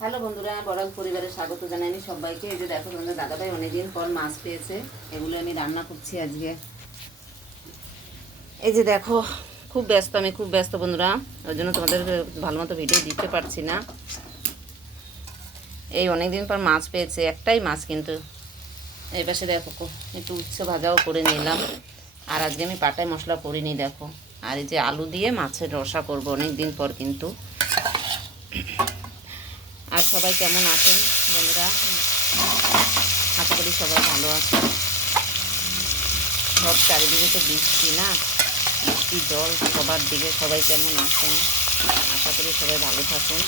Hello বন্ধুরা বড়াল পরিবারের স্বাগত জানাই আমি সবাইকে। এই যে দেখো তোমাদের দাদাভাই অনেকদিন পর মাছ পেয়েছে, এগুলো আমি রান্না করছি আজকে। এই যে দেখো, খুব ব্যস্ত আমি, খুব ব্যস্ত বন্ধুরা, ওই জন্য তোমাদের ভালো মতো ভিডিও দিতে পারছি না। এই অনেকদিন পর মাছ পেয়েছে, একটাই মাছ কিন্তু। এই পাশে দেখো একটু উচ্ছে ভাজাও করে নিলাম। আর আজকে আমি পাটায় মশলা করিনি, দেখো। আর এই যে আলু দিয়ে মাছের রসা করব অনেক দিন পর কিন্তু। আর সবাই কেমন আছেন বন্ধুরা? আশা করি সবাই ভালো আছে সব চারিদিকে তো বৃষ্টি না? বৃষ্টি জল সবার দিকে সবাই কেমন আছেন? আশা করি সবাই ভালো থাকুন।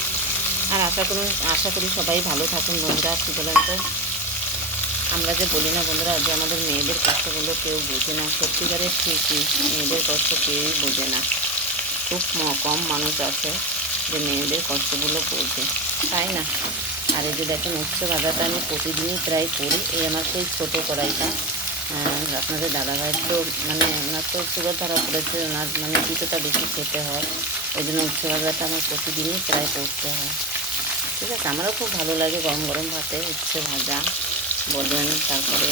আর আশা করি আশা করি সবাই ভালো থাকুন বন্ধুরা, কী বলেন তো? আমরা যে বলি না বন্ধুরা, যে আমাদের মেয়েদের কষ্টগুলো কেউ বোঝে না। সত্যিকারের ঠিকই, মেয়েদের কষ্ট কেউই বোঝে না। খুব কম মানুষ আছে যে মেয়েদের কষ্টগুলো বোঝে। তাই না? আর এই যে দেখেন উচ্চ ভাজাটা আমি প্রতিদিনই প্রায় করি। এই আমার সেই ছোটো কড়াইটা। আপনাদের দাদাভাইয়ের তো মানে ওনার তো সুগার ধরা পড়েছে, ওনার মানে পিঠোটা বেশি খেতে হয়। ওই জন্য উচ্চ ভাজাটা আমার প্রতিদিনই প্রায় করতে হয়। ঠিক আছে, আমারও খুব ভালো লাগে গরম গরম ভাতে উচ্ছে ভাজা বলেন, তারপরে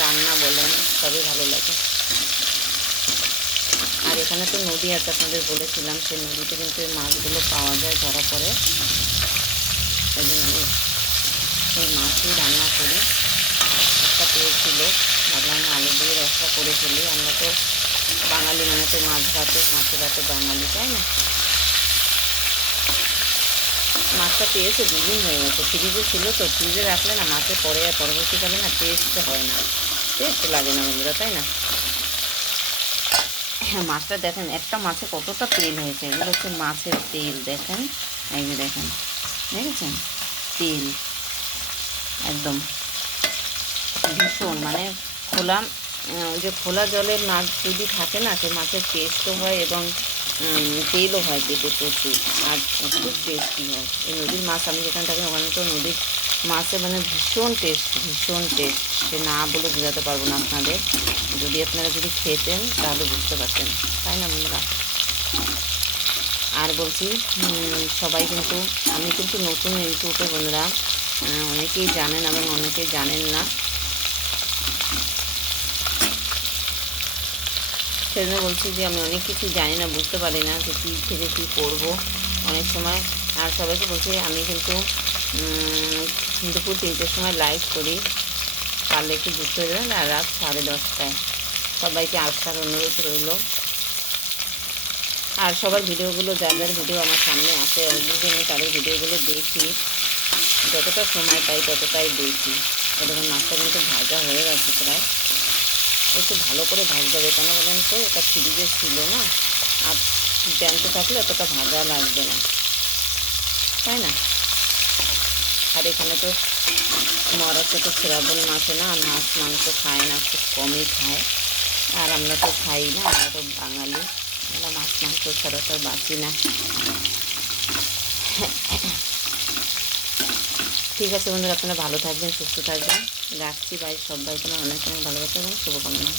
রান্না বলেন, সবই ভালো লাগে। আর এখানে তো নদী আছে, আপনাদের বলেছিলাম, সেই নদীতে কিন্তু মাছগুলো পাওয়া যায় ধরা পড়ে। এই জন্য সেই মাছই রান্না করি। একটা পেয়েছিল ভাবলাম আলু দিয়ে রসটা করে ফেলি। আমরা তো বাঙালি মানে তো মাছ ভাতে মাছের ভাতে বাঙালি, তাই না? মাছটা পেয়েছে, দুদিন হয়ে গেছে। ফ্রিজে ছিল তো, ফ্রিজে রাখলে না মাছের পরে আর পরবর্তীকালে না টেস্ট হয় না। টেস্ট লাগে না বন্ধুরা, তাই না? হ্যাঁ মাছটা দেখেন, একটা মাছে কতটা তেল হয়েছে? এগুলো হচ্ছে মাছের তেল, দেখেন? এই যে দেখেন। দেখেছেন? তেল। একদম। ভীষণ মানে খোলা যে খোলা জলের মাছ যদি থাকে না সে মাছের টেস্টও হয় এবং তেলও হয় পেটে প্রচুর। আর খুব টেস্টি হয়। এই নদীর মাছ, আমি যেখানে থাকি, ওখানে তো নদীর মাছে মানে ভীষণ টেস্ট ভীষণ টেস্ট সে না বলে বোঝাতে পারব না আপনাদের। যদি আপনারা যদি খেতেন, তাহলে বুঝতে পারতেন। তাই না বন্ধুরা? আর বলছি সবাই কিন্তু, আমি কিন্তু নতুন ইউটিউবে বন্ধুরা অনেকেই জানেন এবং অনেকেই জানেন না। সেজন্য বলছি যে আমি অনেক কিছু জানি না, বুঝতে পারি না যে কী থেকে কী করব অনেক সময়। আর সবাইকে বলছি, আমি কিন্তু দুপুর তিনটের সময় লাইভ করি। পারলে একটু যুক্ত হয়ে যাবেন আর রাত সাড়ে দশটায়। সবাইকে আসার অনুরোধ রইল। আর সবার ভিডিওগুলো, যার যার ভিডিও আমার সামনে আসে অলরেডি আমি তাদের ভিডিওগুলো দেখি। যতটা সময় পাই ততটাই দেখি। এরকম মাছটা কিন্তু ভাজা হয়ে গেছে প্রায়। একটু ভালো করে ভাজতে হবে, কেন বলেন তো? এটা ফ্রিজে ছিল না। আর জ্যান্ত থাকলে অতটা ভাজা লাগবে না। তাই না? আর এখানে তো মহারাষ্ট্রে তো শ্রাবণ মাছে না, মাছ, মাংস খায় না, খুব কমই খায়। আর আমরা তো খাই না, আমরা তো বাঙালি। আমরা মাছ মাংস ছাড়া তো বাঁচি না। ঠিক আছে বন্ধুরা, আপনারা ভালো থাকবেন, সুস্থ থাকবেন। রাখছি ভাই সবাই তোমার অনেক অনেক ভালোবাসা এবং শুভকামনা।